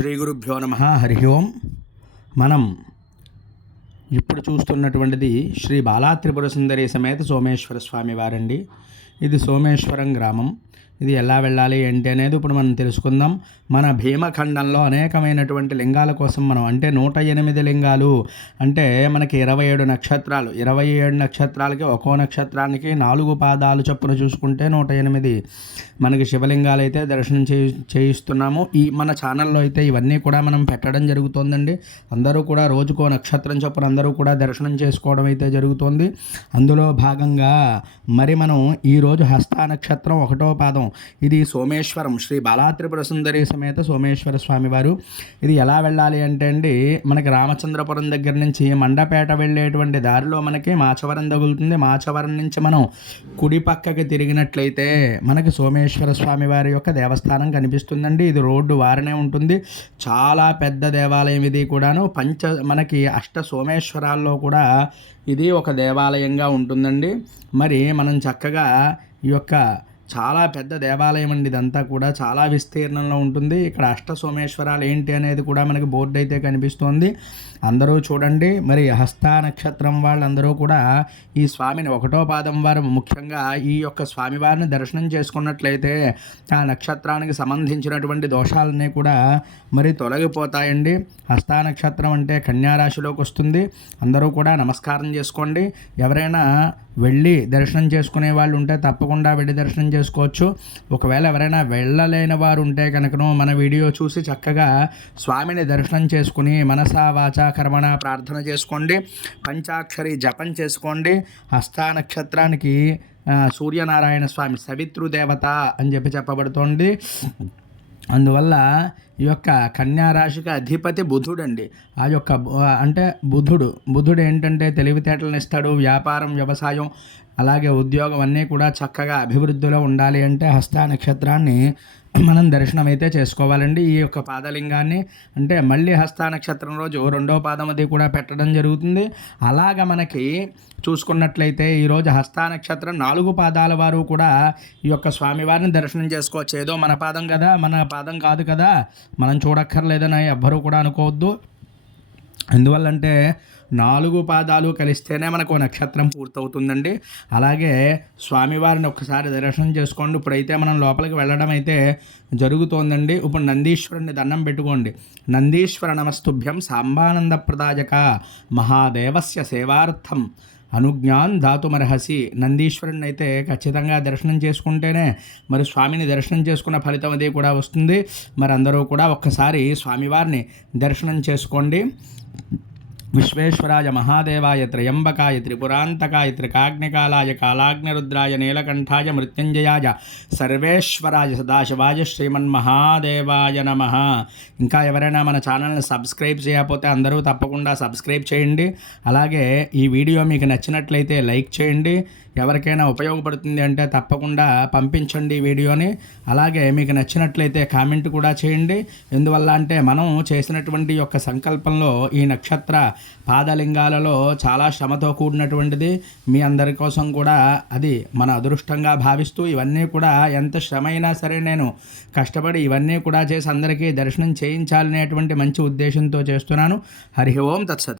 శ్రీ గురుభ్యో నమ హరి ఓం. మనం ఇప్పుడు చూస్తున్నటువంటిది శ్రీ బాలా త్రిపుర సుందరి సమేత సోమేశ్వర స్వామి వారండి. ఇది సోమేశ్వరం గ్రామం. ఇది ఎలా వెళ్ళాలి ఏంటి అనేది ఇప్పుడు మనం తెలుసుకుందాం. మన భీమఖండంలో అనేకమైనటువంటి లింగాల కోసం మనం అంటే నూట ఎనిమిది లింగాలు అంటే మనకి ఇరవై ఏడు నక్షత్రాలు. ఇరవై ఏడు నక్షత్రాలకి ఒక్కో నక్షత్రానికి నాలుగు పాదాలు చొప్పున చూసుకుంటే నూట ఎనిమిది. మనకి శివలింగాలు అయితే దర్శనం చేయి చేయిస్తున్నాము. ఈ మన ఛానల్లో అయితే ఇవన్నీ కూడా మనం పెట్టడం జరుగుతుందండి. అందరూ కూడా రోజుకో నక్షత్రం చొప్పున అందరూ కూడా దర్శనం చేసుకోవడం అయితే జరుగుతుంది. అందులో భాగంగా మరి మనం ఈరోజు హస్త నక్షత్రం ఒకటో పాదం ఇది సోమేశ్వరం. శ్రీ బాలాత్రిపుర సుందరి సమేత సోమేశ్వర స్వామివారు. ఇది ఎలా వెళ్ళాలి అంటే అండి మనకి రామచంద్రపురం దగ్గర నుంచి మండపేట వెళ్ళేటువంటి దారిలో మనకి మాచవరం తగులుతుంది. మాచవరం నుంచి మనం కుడి పక్కకి తిరిగినట్లయితే మనకి సోమేశ్వర స్వామి వారి యొక్క దేవస్థానం కనిపిస్తుందండి. ఇది రోడ్డు వారనే ఉంటుంది. చాలా పెద్ద దేవాలయం ఇది కూడాను. పంచ మనకి అష్ట సోమేశ్వరాల్లో కూడా ఇది ఒక దేవాలయంగా ఉంటుందండి. మరి మనం చక్కగా ఈ యొక్క చాలా పెద్ద దేవాలయం అండి ఇదంతా కూడా. చాలా విస్తీర్ణంలో ఉంటుంది. ఇక్కడ అష్ట సోమేశ్వరాలు ఏంటి అనేది కూడా మనకి బోర్డు అయితే కనిపిస్తోంది. అందరూ చూడండి. మరి హస్త నక్షత్రం వాళ్ళందరూ కూడా ఈ స్వామిని ఒకటో పాదం వారు ముఖ్యంగా ఈ యొక్క స్వామివారిని దర్శనం చేసుకున్నట్లయితే ఆ నక్షత్రానికి సంబంధించినటువంటి దోషాలన్నీ కూడా మరి తొలగిపోతాయండి. హస్త నక్షత్రం అంటే కన్యారాశిలోకి వస్తుంది. అందరూ కూడా నమస్కారం చేసుకోండి. ఎవరైనా వెళ్ళి దర్శనం చేసుకునే వాళ్ళు ఉంటే తప్పకుండా వెళ్ళి దర్శనం చేసుకోవచ్చు. ఒకవేళ ఎవరైనా వెళ్ళలేని వారు ఉంటే కనుకను మన వీడియో చూసి చక్కగా స్వామిని దర్శనం చేసుకుని మనసా వాచ కర్మణ ప్రార్థన చేసుకోండి. పంచాక్షరి జపం చేసుకోండి. హస్తా నక్షత్రానికి సూర్యనారాయణ స్వామి సవితృదేవత అని చెప్పి చెప్పబడుతోంది. అందువల్ల ఈ యొక్క కన్యారాశికి అధిపతి బుధుడండి. ఆ యొక్క అంటే బుధుడు. బుధుడు ఏంటంటే తెలివితేటలను ఇస్తాడు వ్యాపారం వ్యవసాయం అలాగే ఉద్యోగం అన్నీ కూడా చక్కగా అభివృద్ధిలో ఉండాలి అంటే హస్త నక్షత్రాన్ని మనం దర్శనం అయితే చేసుకోవాలండి. ఈ యొక్క పాదలింగాన్ని అంటే మళ్ళీ హస్త నక్షత్రం రోజు రెండో పాదమది కూడా పెట్టడం జరుగుతుంది. అలాగ మనకి చూసుకున్నట్లయితే ఈరోజు హస్త నక్షత్రం నాలుగు పాదాల వారు కూడా ఈ యొక్క స్వామివారిని దర్శనం చేసుకోవచ్చు. ఏదో మన పాదం కదా మన పాదం కాదు కదా మనం చూడక్కర్లేదని ఎవ్వరూ కూడా అనుకోవద్దు. ఎందువల్లంటే నాలుగు పాదాలు కలిస్తేనే మనకు నక్షత్రం పూర్తవుతుందండి. అలాగే స్వామివారిని ఒక్కసారి దర్శనం చేసుకోండి. ఇప్పుడైతే మనం లోపలికి వెళ్ళడం అయితే జరుగుతోందండి. ఇప్పుడు నందీశ్వరుని దండం పెట్టుకోండి. నందీశ్వర నమస్తుభ్యం సాంబానంద ప్రదాయక మహాదేవస్య సేవార్థం అనుజ్ఞాన్ ధాతుమర్హసి నందీశ్వరుని అయితే ఖచ్చితంగా దర్శనం చేసుకుంటేనే మరి స్వామిని దర్శనం చేసుకున్న ఫలితం అది కూడా వస్తుంది. మరి అందరూ కూడా ఒక్కసారి స్వామివారిని దర్శనం చేసుకోండి. విశ్వేశ్వరాయ మహాదేవాయ త్రయంబకాయ త్రిపురాంతకాయ త్రికాగ్నికాలాయ కాలాగ్నిరుద్రాయ నీలకంఠాయ మృత్యుంజయాయ సర్వేశ్వరాయ సదాశివాయ శ్రీమన్మహాదేవాయ నమ. ఇంకా ఎవరైనా మన ఛానల్ని సబ్స్క్రైబ్ చేయకపోతే అందరూ తప్పకుండా సబ్స్క్రైబ్ చేయండి. అలాగే ఈ వీడియో మీకు నచ్చినట్లయితే లైక్ చేయండి. ఎవరికైనా ఉపయోగపడుతుంది అంటే తప్పకుండా పంపించండి వీడియోని. అలాగే మీకు నచ్చినట్లయితే కామెంట్ కూడా చేయండి. ఎందువల్ల అంటే మనం చేసినటువంటి యొక్క సంకల్పంలో ఈ నక్షత్ర పాదలింగాలలో చాలా శ్రమతో కూడినటువంటిది మీ అందరి కోసం కూడా అది మన అదృష్టంగా భావిస్తూ ఇవన్నీ కూడా ఎంత శ్రమ అయినా సరే నేను కష్టపడి ఇవన్నీ కూడా చేసి అందరికీ దర్శనం చేయించాలనేటువంటి మంచి ఉద్దేశంతో చేస్తున్నాను. హరి ఓం తత్సత్.